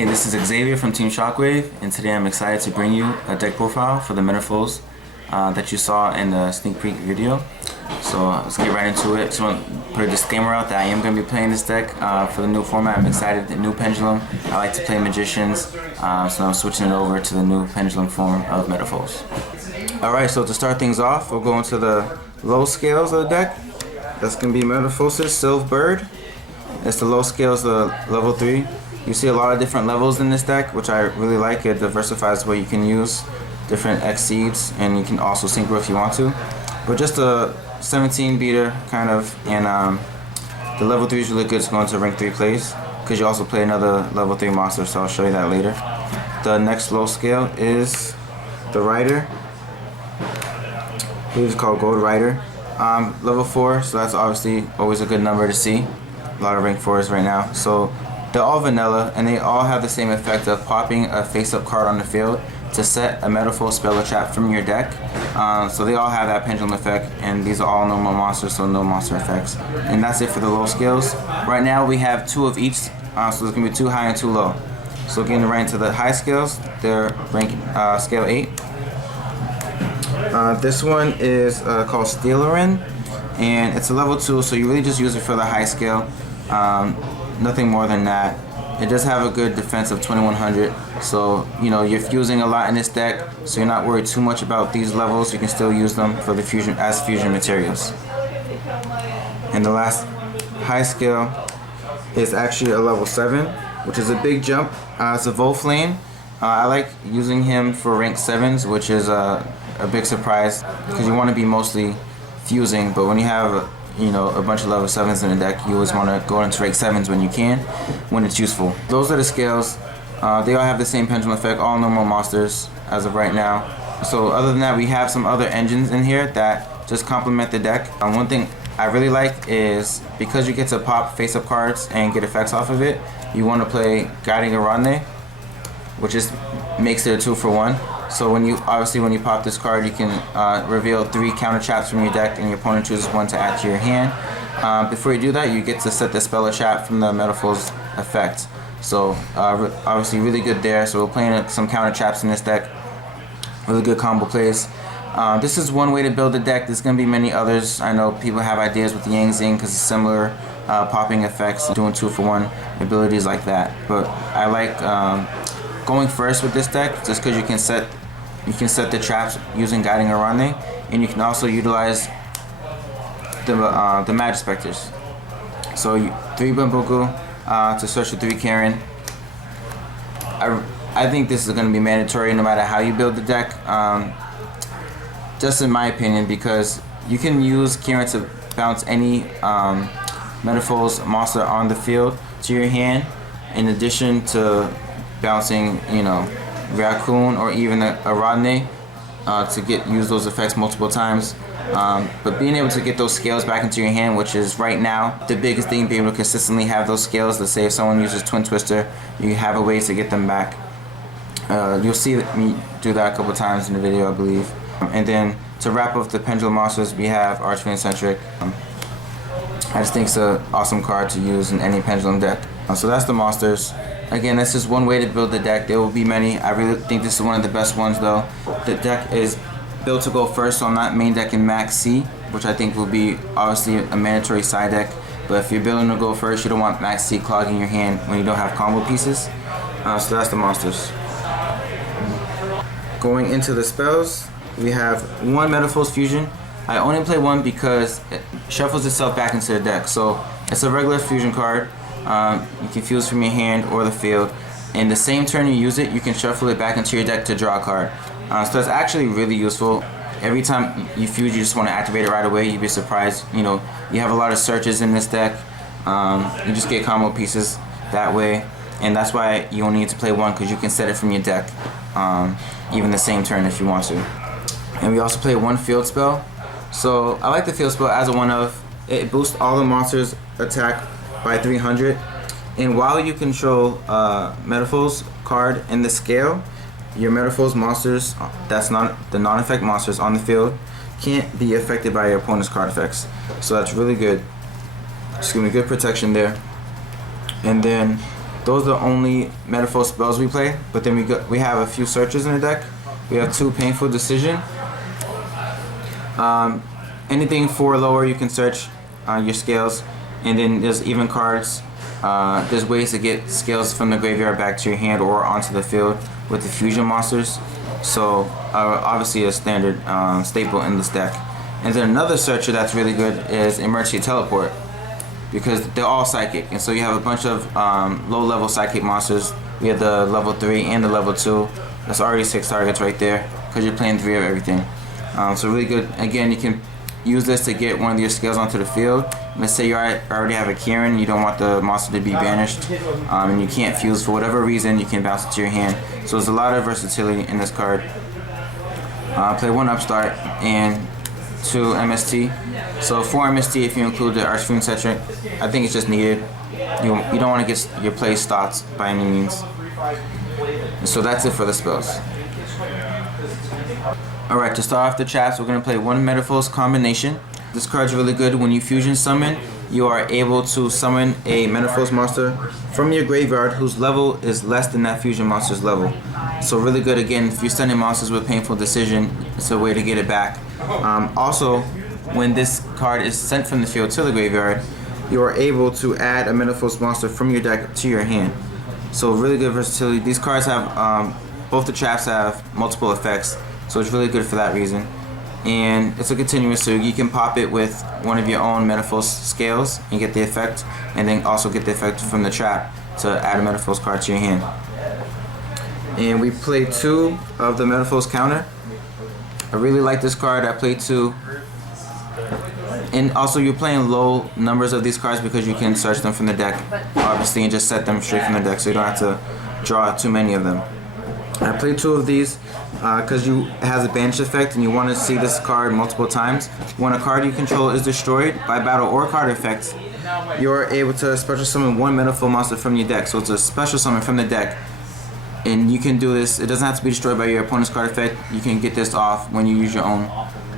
Hey, this is Xavier from Team Shockwave, and today I'm excited to bring you a deck profile for the Metalfoes that you saw in the sneak peek video. So let's get right into it. Just want to put a disclaimer out that I am going to be playing this deck for the new format. I'm excited. The new Pendulum. I like to play Magicians, so I'm switching it over to the new Pendulum form of Metalfoes. Alright, so to start things off, we'll go into the low scales of the deck. That's going to be Metalfoe Sylph Bird. It's the low scales of level 3. You see a lot of different levels in this deck, which I really like. It diversifies what you can use, different X seeds, and you can also synchro if you want to. But just a 17 beater kind of, and the level 3 is really good to go into rank 3 plays, because you also play another level 3 monster, so I'll show you that later. The next low scale is the Rider. I believe it's called Gold Rider. Level 4, so that's obviously always a good number to see. A lot of rank 4s right now. So they're all vanilla, and they all have the same effect of popping a face-up card on the field to set a Metalfoe spell or trap from your deck. So they all have that pendulum effect, and these are all normal monsters, so no monster effects. And that's it for the low scales. Right now we have 2 of each, so there's going to be 2 high and 2 low. So getting right into the high scales, they're rank scale 8. This one is called Steelerin, and it's a level 2, so you really just use it for the high scale. Nothing more than that. It does have a good defense of 2100, so you know you're fusing a lot in this deck, so you're not worried too much about these levels. You can still use them for the fusion as fusion materials. And the last high scale is actually a level 7, which is a big jump. It's a Volflame. I like using him for rank 7s, which is a big surprise because you want to be mostly fusing, but when you have a bunch of level 7s in the deck, you always want to go into rank 7s when you can, when it's useful. Those are the scales. They all have the same pendulum effect, all normal monsters as of right now. So other than that, we have some other engines in here that just complement the deck. One thing I really like is because you get to pop face-up cards and get effects off of it, you want to play Guiding Arane, which just makes it a 2-for-1. So when you pop this card, you can reveal 3 counter traps from your deck, and your opponent chooses 1 to add to your hand. Before you do that, you get to set the spell or trap from the Metalfoe's effect. So obviously really good there. So we're playing some counter traps in this deck. Really good combo plays. This is one way to build the deck. There's going to be many others. I know people have ideas with the Yang Zing because it's similar popping effects, doing 2-for-1 abilities like that. But I like going first with this deck just because you can set the traps using Guiding Arane, and you can also utilize the Majespecters. So 3 Bambuku to search for 3 Karen. I think this is going to be mandatory no matter how you build the deck, just in my opinion, because you can use Karen to bounce any Metalfoe's monster on the field to your hand, in addition to bouncing, Raccoon or even a Rodney to use those effects multiple times. But being able to get those scales back into your hand, which is right now the biggest thing, being able to consistently have those scales. Let's say if someone uses Twin Twister, you have a way to get them back. You'll see me do that a couple times in the video, I believe. And then to wrap up the Pendulum monsters, we have Archfiend Centric. I just think it's an awesome card to use in any Pendulum deck. So that's the monsters. Again, that's just one way to build the deck. There will be many. I really think this is one of the best ones though. The deck is built to go first, so I'm not main decking Max C, which I think will be obviously a mandatory side deck. But if you're building to go first, you don't want Max C clogging your hand when you don't have combo pieces. So that's the monsters. Going into the spells, we have 1 Metalfoe's Fusion. I only play 1 because it shuffles itself back into the deck. So it's a regular fusion card. You can fuse from your hand or the field. In the same turn you use it, you can shuffle it back into your deck to draw a card. So that's actually really useful. Every time you fuse, you just want to activate it right away. You'd be surprised. You have a lot of searches in this deck. You just get combo pieces that way, and that's why you only need to play 1, because you can set it from your deck, even the same turn if you want to. And we also play 1 field spell. So I like the field spell as a 1-of. It boosts all the monsters' attack by 300, and while you control Metalfoe's card in the scale, your Metalfoe's monsters, that's not the non-effect monsters on the field, can't be affected by your opponent's card effects. So that's really good. Just give me good protection there. And then those are the only Metalfoe spells we play. But then we have a few searches in the deck. We have 2 Painful Decision. Anything 4 or lower you can search your scales, and then there's even cards. There's ways to get scales from the graveyard back to your hand or onto the field with the fusion monsters. So obviously a standard staple in this deck. And then another searcher that's really good is Emergency Teleport, because they're all psychic, and so you have a bunch of low level psychic monsters. We have the level 3 and the level 2. That's already 6 targets right there because you're playing 3 of everything. So really good. Again, you can use this to get one of your scales onto the field. Let's say you already have a Kieran, you don't want the monster to be banished, and you can't fuse for whatever reason, you can bounce it to your hand. So there's a lot of versatility in this card. Play 1 Upstart and 2 MST. So 4 MST if you include the Archfiend Cetric. I think it's just needed. You don't want to get your play stopped by any means. So that's it for the spells. Alright, to start off the traps, we're going to play 1 Metalfoe's Combination. This card's really good. When you fusion summon, you are able to summon a Metalfoe's monster from your graveyard whose level is less than that fusion monster's level. So really good. Again, if you're sending monsters with Painful Decision, it's a way to get it back. Also, when this card is sent from the field to the graveyard, you are able to add a Metalfoe's monster from your deck to your hand. So really good versatility. These cards have, both the traps have multiple effects, so it's really good for that reason. And it's a continuous, so you can pop it with one of your own Metalfoe's scales and get the effect, and then also get the effect from the trap to add a Metalfoe's card to your hand. And we play 2 of the Metalfoe's Counter. I really like this card. I played 2. And also you're playing low numbers of these cards because you can search them from the deck, obviously, and just set them straight from the deck, so you don't have to draw too many of them. I played 2 of these because it has a banish effect and you want to see this card multiple times. When a card you control is destroyed by battle or card effect, you're able to special summon 1 Metalfoe monster from your deck. So it's a special summon from the deck, and you can do this. It doesn't have to be destroyed by your opponent's card effect. You can get this off when you use your own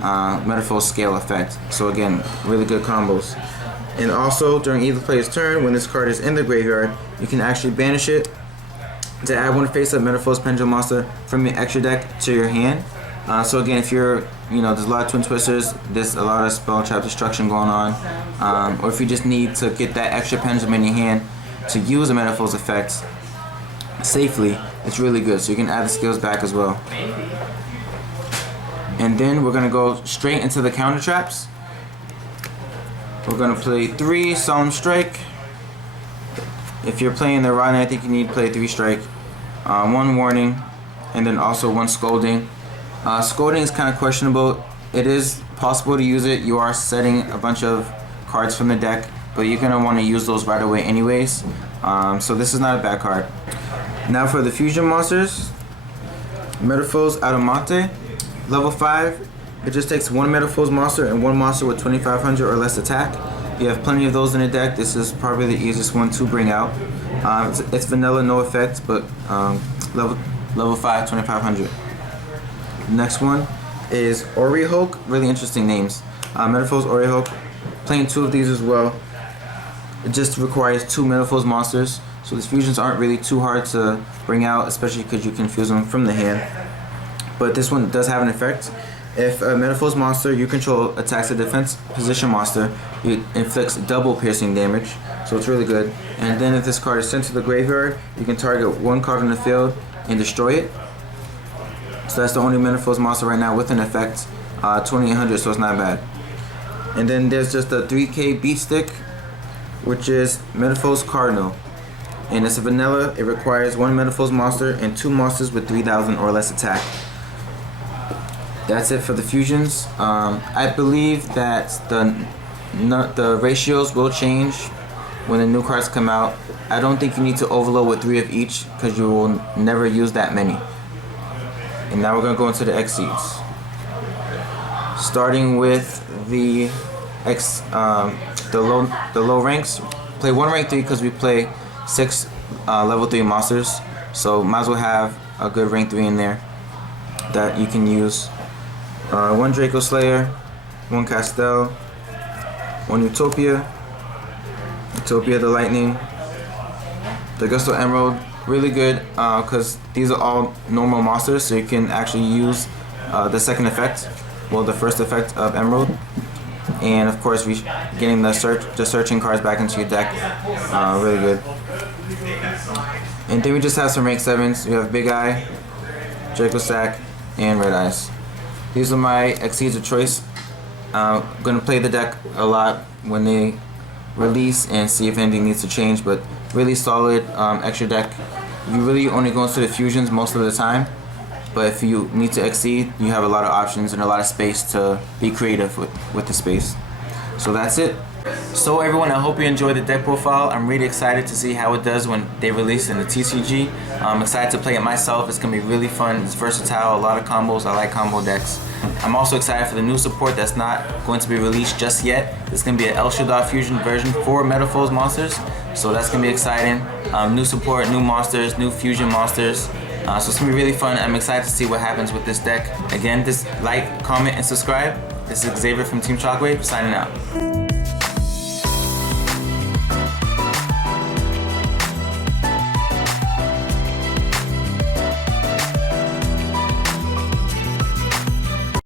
Metalfoe scale effect. So again, really good combos. And also during either player's turn, when this card is in the graveyard, you can actually banish it to add 1 face-up Metalfoe's Pendulum monster from your extra deck to your hand. So again, if you're, there's a lot of Twin Twisters, there's a lot of spell trap destruction going on, or if you just need to get that extra Pendulum in your hand to use a Metalfoe's effect safely, it's really good. So you can add the skills back as well. And then we're gonna go straight into the counter traps. We're gonna play 3 Solemn Strike. If you're playing the Rod, I think you need to play 3 Strike, 1 Warning, and then also 1 Scolding. Scolding is kind of questionable. It is possible to use it. You are setting a bunch of cards from the deck, but you're going to want to use those right away anyways. So this is not a bad card. Now for the fusion monsters. Metalfoe's Adamante, level 5. It just takes 1 Metalfoe's monster and 1 monster with 2500 or less attack. You have plenty of those in the deck. This is probably the easiest one to bring out. It's vanilla, no effect, but level 5, 2500. Next one is Orihulk. Really interesting names. Metalfoe's Orihulk. Playing 2 of these as well. It just requires 2 Metalfoe's monsters, so these fusions aren't really too hard to bring out, especially because you can fuse them from the hand. But this one does have an effect. If a Metalfoe's monster you control attacks a defense position monster, it inflicts double piercing damage, so it's really good. And then if this card is sent to the graveyard, you can target 1 card on the field and destroy it. So that's the only Metalfoe's monster right now with an effect, 2800, so it's not bad. And then there's just a 3k beat stick, which is Metalfoe's Cardinal. And it's a vanilla. It requires 1 Metalfoe's monster and 2 monsters with 3000 or less attack. That's it for the fusions. I believe that the ratios will change when the new cards come out. I don't think you need to overload with 3 of each because you will never use that many. And now we're gonna go into the Exceeds. Starting with the low ranks. Play 1 rank 3 because we play 6 level 3 monsters. So might as well have a good rank 3 in there that you can use. 1 Draco Slayer, 1 Castel, 1 Utopia, Utopia the Lightning, The Gusto Emerald, really good because these are all normal monsters, so you can actually use the second effect, well, the first effect of Emerald, and of course getting the searching cards back into your deck, really good. And then we just have some rank 7s. We have Big Eye, Draco Sack, and Red Eyes. These are my Exceeds of choice. I'm gonna play the deck a lot when they release and see if anything needs to change, but really solid extra deck. You really only go into the fusions most of the time, but if you need to exceed, you have a lot of options and a lot of space to be creative with the space. So that's it. So everyone, I hope you enjoyed the deck profile. I'm really excited to see how it does when they release in the TCG. I'm excited to play it myself. It's going to be really fun. It's versatile, a lot of combos. I like combo decks. I'm also excited for the new support that's not going to be released just yet. It's going to be an El Shaddai Fusion version for Metalfoe's monsters. So that's going to be exciting. New support, new monsters, new fusion monsters. So it's going to be really fun. I'm excited to see what happens with this deck. Again, just like, comment, and subscribe. This is Xavier from Team Shockwave, signing out.